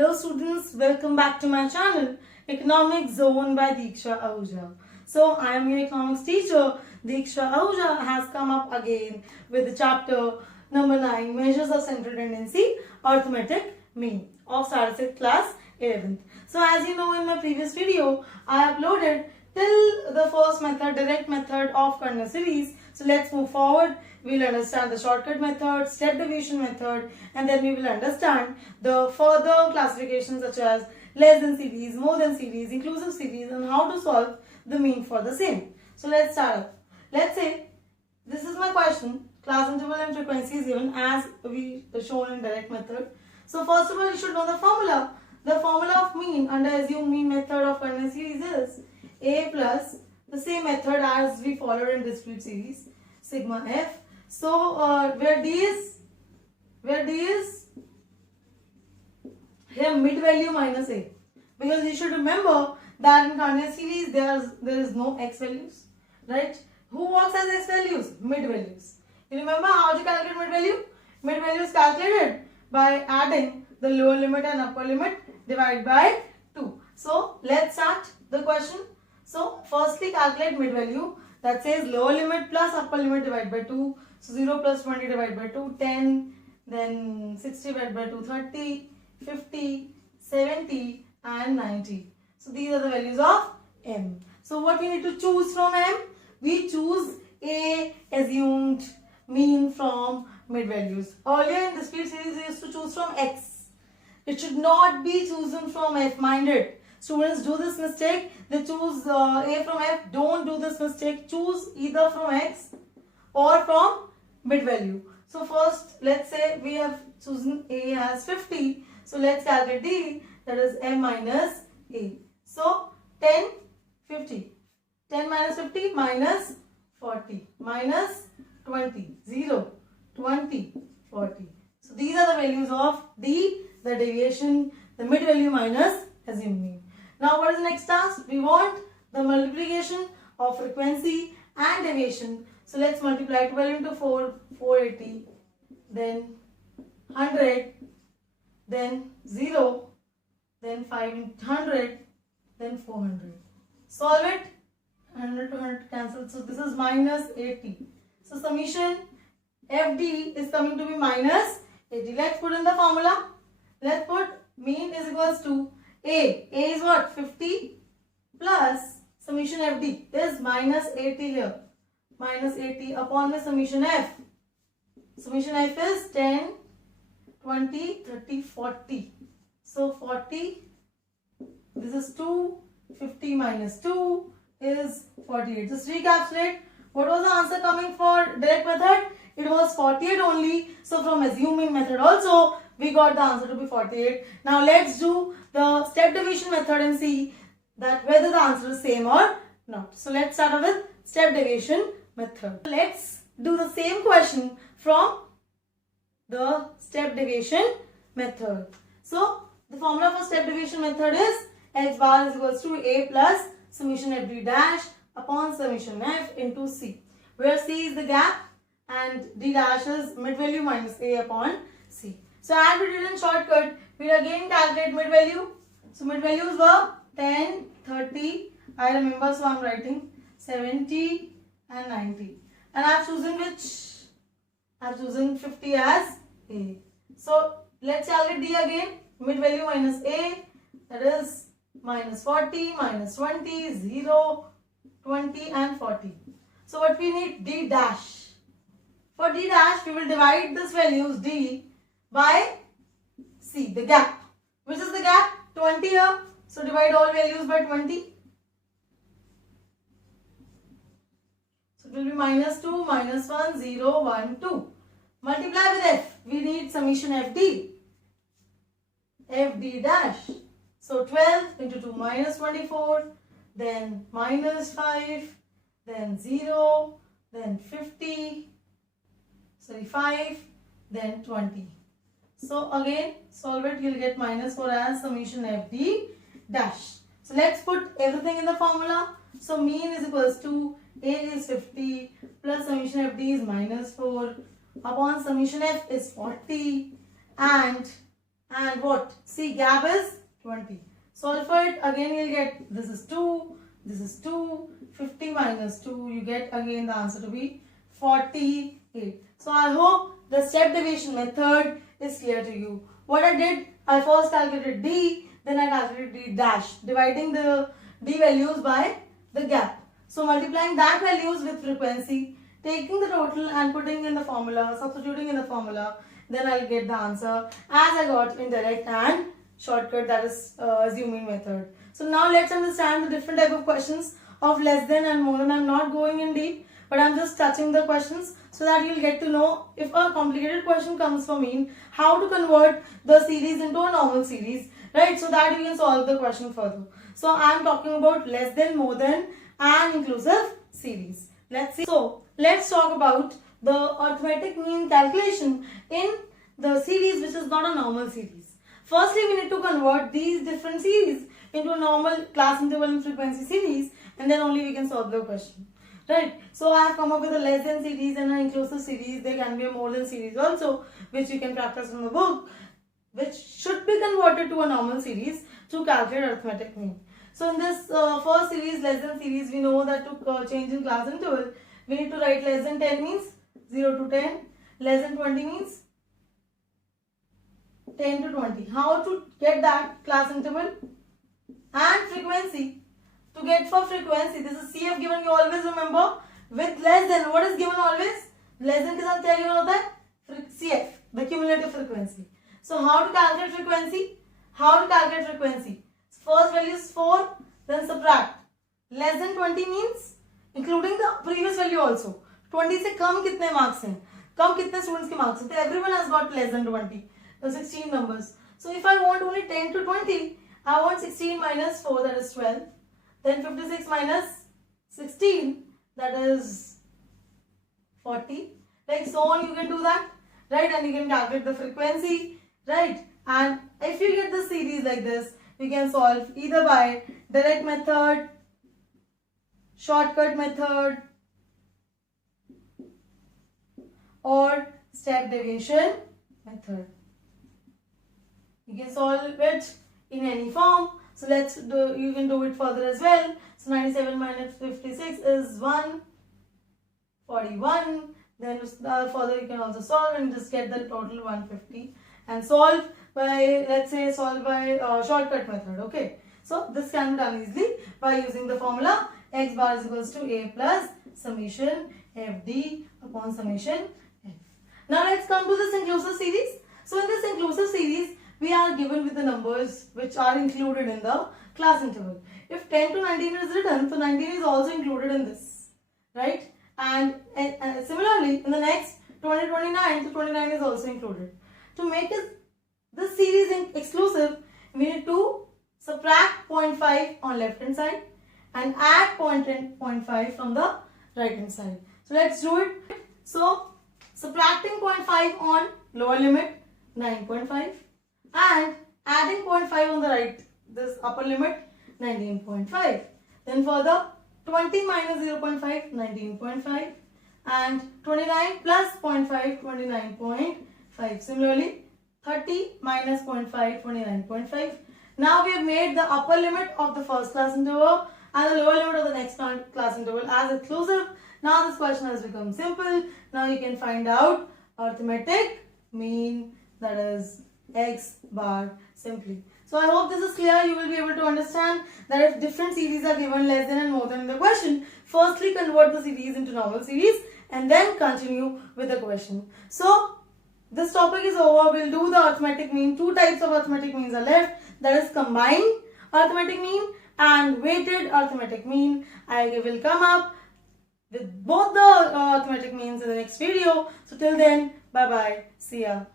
Hello students, welcome back to my channel Economics Zone by Diksha Ahuja. So I am your economics teacher. Diksha Ahuja has come up again with the chapter number 9, Measures of Central Tendency, Arithmetic Mean of Statistics class 11th. So as you know, in my previous video I uploaded till the first method, direct method of kernel series. So let's move forward. We'll understand the shortcut method, step deviation method, and then we will understand the further classifications such as less than series, more than series, inclusive series, and how to solve the mean for the same. So let's start up. Let's say this is my question. Class interval and frequency is given as we shown in direct method. So first of all, you should know the formula. The formula of mean under assumed mean method of kernel series is A plus the same method as we followed in discrete series, sigma f. So where D is here mid value minus A, because you should remember that in kernel series there is no x values, right? Who works as x values? Mid values. You remember how to calculate mid value? Mid value is calculated by adding the lower limit and upper limit divided by 2. So let's start the question. So firstly calculate mid value, that says lower limit plus upper limit divided by 2. So 0 plus 20 divided by 2, 10, then 60 divided by 2, 30, 50, 70 and 90. So these are the values of M. So what we need to choose from M? We choose A assumed mean from mid values. Earlier in discrete series we used to choose from X. It should not be chosen from F, minded. Students do this mistake. They choose A from F. Don't do this mistake. Choose either from X or from mid value. So first, let's say we have chosen A as 50. So let's calculate D, that is M minus A. So 10, 50. 10 minus 50 minus 40 minus 20, 0, 20, 40. So these are the values of D, the deviation, the mid value minus assumed mean. Now what is the next task? We want the multiplication of frequency and deviation. So let's multiply 12 into 4, 480, then 100, then 0, then 5 into 100, then 400. Solve it. 100 to 100 cancel. So this is minus 80. So summation FD is coming to be minus 80. Let's put in the formula. Let's put mean is equals to A. A is what? 50 plus summation FD is minus 80 here. Minus 80 upon the summation F. Summation F is 10, 20, 30, 40. So 40, this is 2, 50 minus 2 is 48. Just recapitulate. What was the answer coming for direct method? It was 48 only. So from assuming method also, we got the answer to be 48. Now let's do the step deviation method and see that whether the answer is same or not. So let's start with step deviation method. Let's do the same question from the step deviation method. So the formula for step deviation method is x bar is equals to A plus summation FD dash upon summation F into C, where C is the gap and D dash is mid value minus A upon C. So as we did in shortcut, we again calculate mid value. So mid values were 10, 30, I remember, so I am writing 70 and 90. And I have chosen which? I have chosen 50 as A. So let's calculate D again. Mid value minus A, that is minus 40, minus 20, 0, 20 and 40. So what we need? D dash. For D dash, we will divide this values D by C, the gap. Which is the gap? 20 here. So divide all values by 20. So it will be minus 2, minus 1, 0, 1, 2. Multiply with F. We need summation FD. FD dash. So 12 into 2 minus 24, then minus 5, then 0, then 50, 5, then 20. So again solve it, you'll get minus 4 as summation FD dash. So let's put everything in the formula. So mean is equals to A is 50 plus summation FD is minus 4 upon summation F is 40 and and what? See, gap is 20. Solve for it. Again, you'll get this is 2, this is 2, 50 minus 2. You get again the answer to be 48. So I hope the step deviation method is clear to you. What I did, I first calculated D, then I calculated D dash, dividing the D values by the gap. So multiplying that values with frequency, taking the total and putting in the formula, substituting in the formula, then I'll get the answer as I got in direct and shortcut, that is assuming method. So now let's understand the different type of questions of less than and more than. I'm not going in deep, but I'm just touching the questions so that you'll get to know if a complicated question comes for me, how to convert the series into a normal series, right? So that you can solve the question further. So I'm talking about less than, more than and inclusive series. Let's see. So let's talk about the arithmetic mean calculation in the series which is not a normal series. Firstly, we need to convert these different series into a normal class interval and frequency series, and then only we can solve the question. Right? So I have come up with a less than series and an inclusive series. There can be a more than series also, which you can practice from the book, which should be converted to a normal series to calculate arithmetic mean. So in this first series, less than series, we know that to change in class interval, we need to write less than 10 means 0 to 10, less than 20 means 10 to 20. How to get that class interval? And frequency. To get for frequency, this is CF given, you always remember, with less than, what is given always? Less than के साथ क्या given होता है? CF, the cumulative frequency. So how to calculate frequency? How to calculate frequency? First value is 4, then subtract. Less than 20 means, including the previous value also. 20 से कम कितने marks हैं? कम कितने students के marks हैं? So everyone has got less than 20. So 16 numbers. So if I want only 10 to 20, I want 16 minus 4, that is 12. Then 56 minus 16, that is 40. Like so on, you can do that, right? And you can calculate the frequency, right? And if you get the series like this, we can solve either by direct method, shortcut method, or step deviation method. You can solve it in any form. So let's do, you can do it further as well. So 97 minus 56 is 141. Then further you can also solve and just get the total 150 and solve by, let's say, solve by shortcut method. Okay. So this can be done easily by using the formula x bar is equals to a plus summation fd upon summation f. Now let's come to this inclusive series. So in this inclusive series, we are given with the numbers which are included in the class interval. If 10 to 19 is written, so 19 is also included in this, right? And similarly, in the next 20 to 29, so 29 is also included. To make this series exclusive, we need to subtract 0.5 on left hand side and add 0.5 from the right hand side. So let's do it. So subtracting 0.5 on lower limit, 9.5. And adding 0.5 on the right, this upper limit, 19.5. Then further, 20 minus 0.5, 19.5. And 29 plus 0.5, 29.5. Similarly, 30 minus 0.5, 29.5. Now we have made the upper limit of the first class interval and the lower limit of the next class interval as exclusive. Now this question has become simple. Now you can find out arithmetic mean, that is x bar, simply. So I hope this is clear. You will be able to understand that if different series are given, less than and more than in the question, firstly convert the series into normal series and then continue with the question. So this topic is over. We'll do the arithmetic mean. Two types of arithmetic means are left, that is combined arithmetic mean and weighted arithmetic mean. I will come up with both the arithmetic means in the next video. So till then, bye bye. See ya.